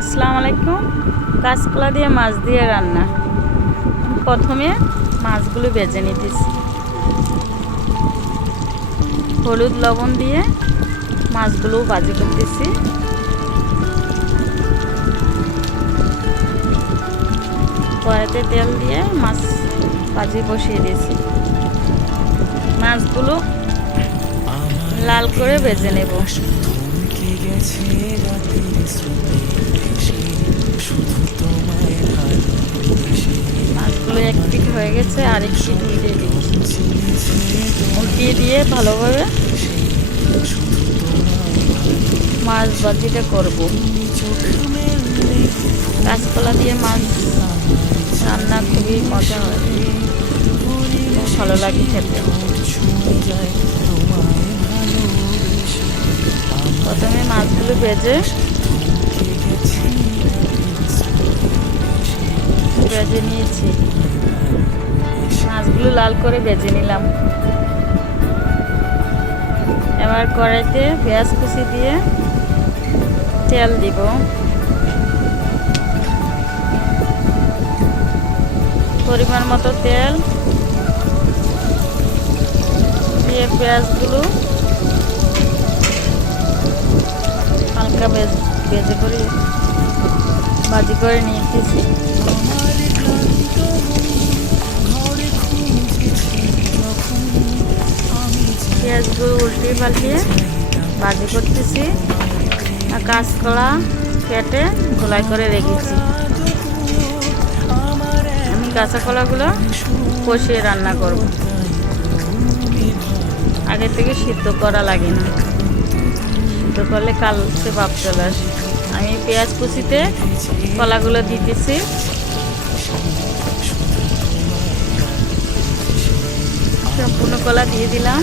আসসালামু আলাইকুম কাঁচকলা দিয়ে মাছ দিয়ে রান্না। প্রথমে মাছগুলো বেজে নিতেছি। হলুদ লবণ দিয়ে মাছগুলো ভাজি করতেছি। কড়াইতে তেল দিয়ে মাছ ভাজি বসিয়ে দিয়েছি। মাছগুলো লাল করে ভেজে নেব। এক পিঠ হয়ে গেছে আরেক পিঠ উল্টিয়ে দিচ্ছি। উল্টিয়ে দিয়ে ভালোভাবে মাছ ভাজিটা করব। কাঁচকলা দিয়ে মাছ রান্না খুবই মজা হয়। ভালো লাগে খেতে। মাছগুলো ভেজে ভেজে নিয়েছি। মাছগুলো লাল করে ভেজে নিলাম। এবার কড়াইতে পেঁয়াজ কুচি দিয়ে তেল দিব। পরিমাণ মতো তেল দিয়ে পেঁয়াজগুলো হালকা বেজ- বেজে করে ভাজি করে নিতেছি পেঁয়াজগুলো উল্টে পাল্টিয়ে ভাজি করতেছি আর কাঁচকলা কেটে গোলাই করে রেখেছি। আমি কাঁচা কলাগুলো কষিয়ে রান্না করব। আগে থেকে সিদ্ধ করা লাগে না। সিদ্ধ করলে কালচে ভাব চলে আসে। আমি পেঁয়াজ কুচিতে কলাগুলো দিতেছি। সম্পূর্ণ কলা দিয়ে দিলাম।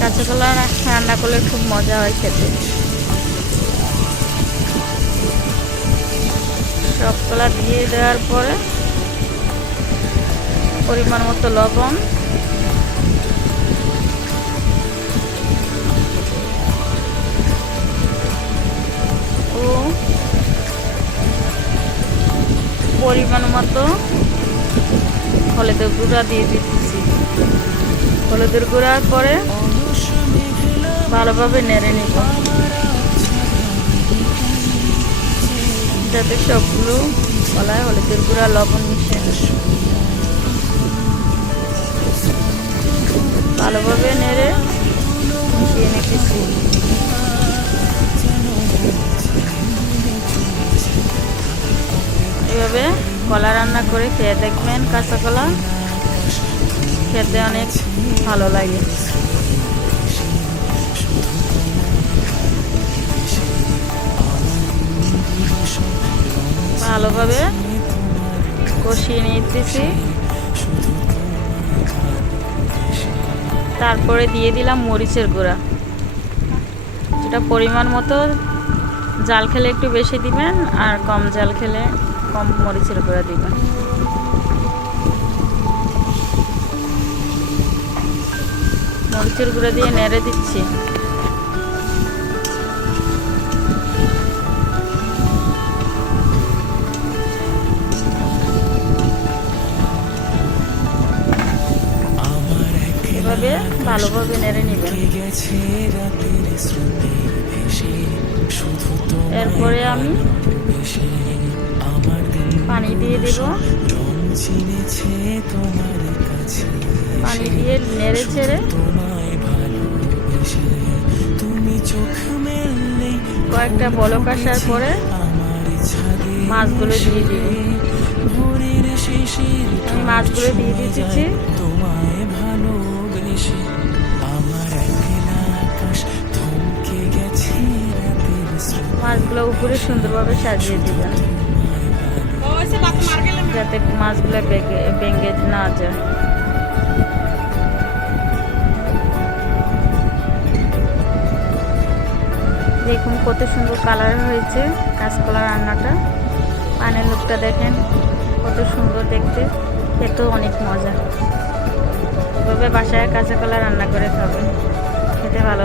কাঁচা কলা রান্না করলে খুব মজা হয় খেতে। সব কলা দিয়ে দেওয়ার পরে পরিমাণ মতো লবণ। পরিমাণ মতো হলুদের গুঁড়া দিয়ে দিতেছি। হলুদের গুঁড়ার পরে ভালোভাবে নেড়ে নিব। যাতে সবগুলো কলায় হলুদের গুঁড়া, লবণ মিশে। ভালোভাবে নেড়ে মিশিয়ে নিতেছি। এভাবে কলা রান্না করে খেয়ে দেখবেন কাঁচা কলা খেতে অনেক ভালো লাগে। ভালোভাবে কষিয়ে নিতেছি। তারপরে দিয়ে দিলাম মরিচের গুঁড়া। এটা পরিমাণ মতো জাল খেলে একটু বেশি দিবেন আর কম জাল খেলে কম মরিচের গুঁড়া দিবেন। মরিচের গুঁড়া দিয়ে নেড়ে দিচ্ছি। এভাবে ভালোভাবে নেড়ে নেবেন। এরপরে আমি পানি দিয়ে দেব। পানি দিয়ে নেড়ে ছেড়ে কয়েকটা বলক আসার পরে মাছগুলো দিয়ে দিব আমি মাছগুলো দিয়ে দিতেছি। মাছগুলো উপরে সুন্দরভাবে সাজিয়ে দিবেন যাতে মাছগুলো ভেঙে না যায়। দেখুন কত সুন্দর কালার হয়েছে কাঁচকলা রান্নাটা। পানের লোকটা দেখেন, কত সুন্দর দেখতে। খেতেও অনেক মজা। এভাবে বাসায় কাঁচা কলা রান্না করে খাবেন। খেতে ভালো